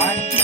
Bye.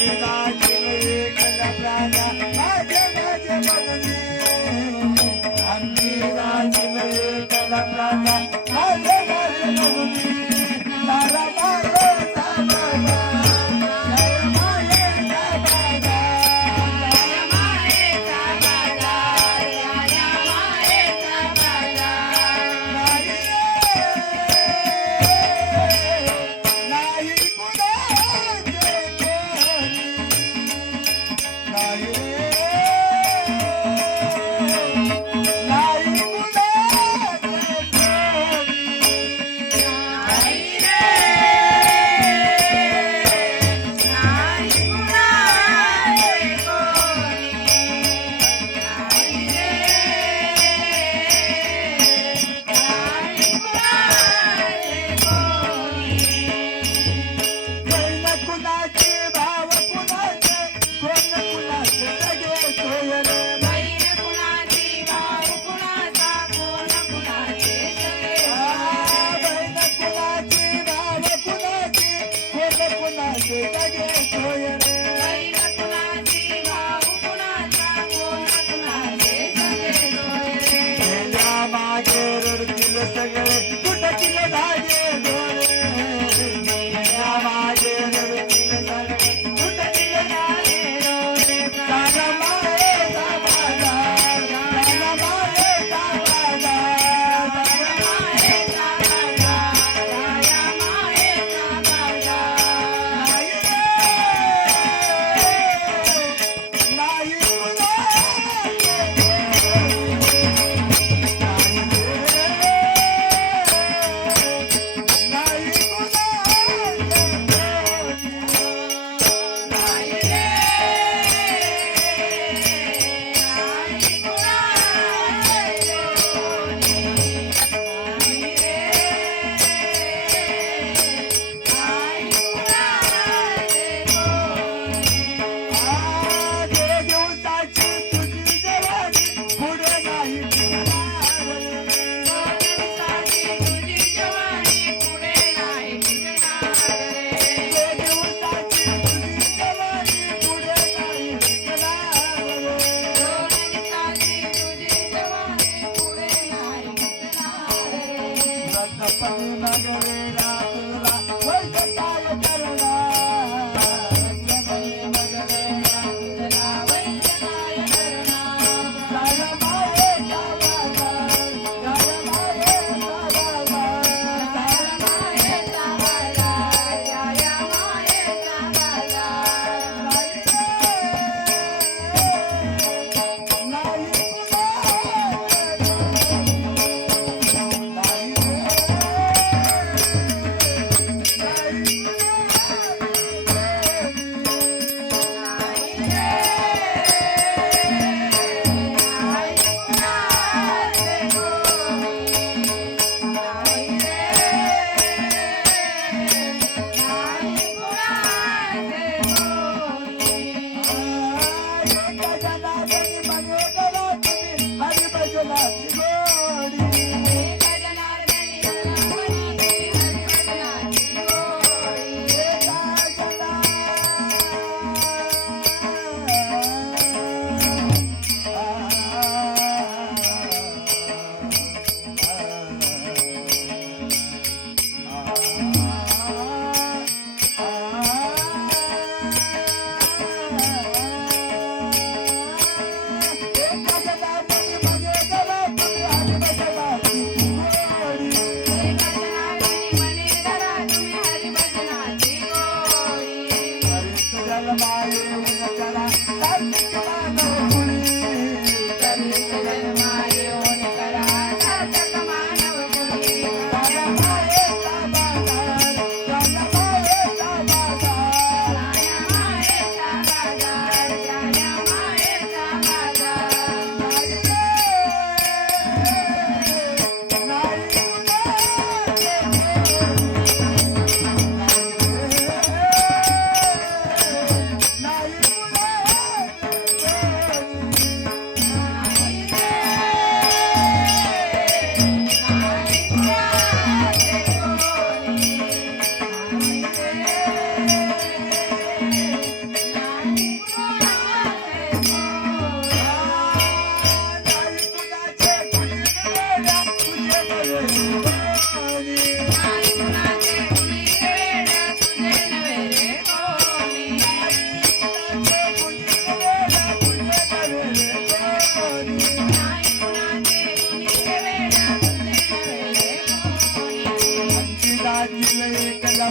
कोणी Kila